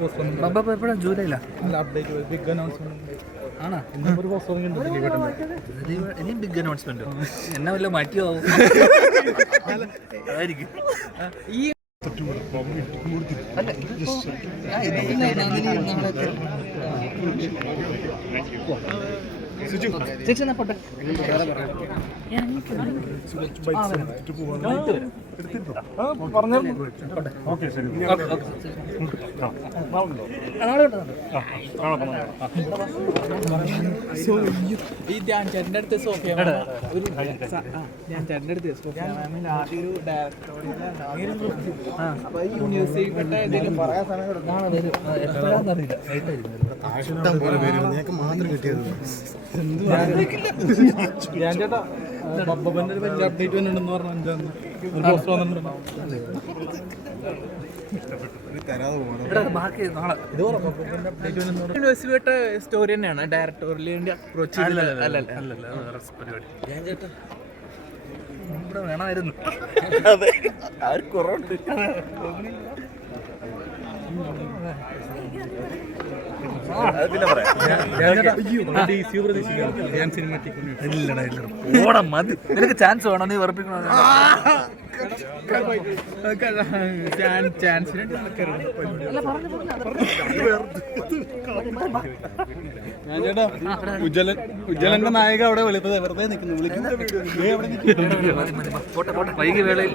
poster ബബ്ബ എപ്പോഴാ ജൂലൈയിലാ update big announcement ആണോ ഒരു പോസ്റ്റർ ഉണ്ടല്ലോ ഇനി- ബിഗ് അനൗൺസ്മെന്റ് എന്നെ വല്ല മാറ്റിയോ ആവും അതായിരിക്കും അല്ല, ഈ ധ്യാൻ ചേട്ടന്റെ അടുത്ത് സോഫിയ ഒരു ധ്യാൻ ചേട്ടന്റെ അടുത്ത് സോഫിയ മാമിൽ ആദ്യം ഒരു അപ്പൊ ഈ യൂണിവേഴ്സിറ്റി പെട്ട എന്തെങ്കിലും പറയാൻ സമയം കൊടുക്കാൻ ഇഷ്ടം പോലെ പേര് മാത്രം കിട്ടിയത് ഞാൻ ഒരു അപ്ഡേറ്റ് ഒരു പോസ്റ്റർ സ്റ്റോറി തന്നെയാണ് ഡയറക്ടറിന് വേണ്ടി അപ്രോച്ച് ചെയ്തില്ല വേണമായിരുന്നു അതെ ആ കുറവുണ്ട് നിനക്ക് ചാൻസ് വേണോ നീ വെറുപ്പിക്കണോ ഞാൻ ഉജ്ജലൻ ഉജ്ജലന്റെ നായക അവിടെ വെളുത്തത് വെറുതെ നിൽക്കുന്നു വിളിക്കുന്നത് വൈകി വേളയിൽ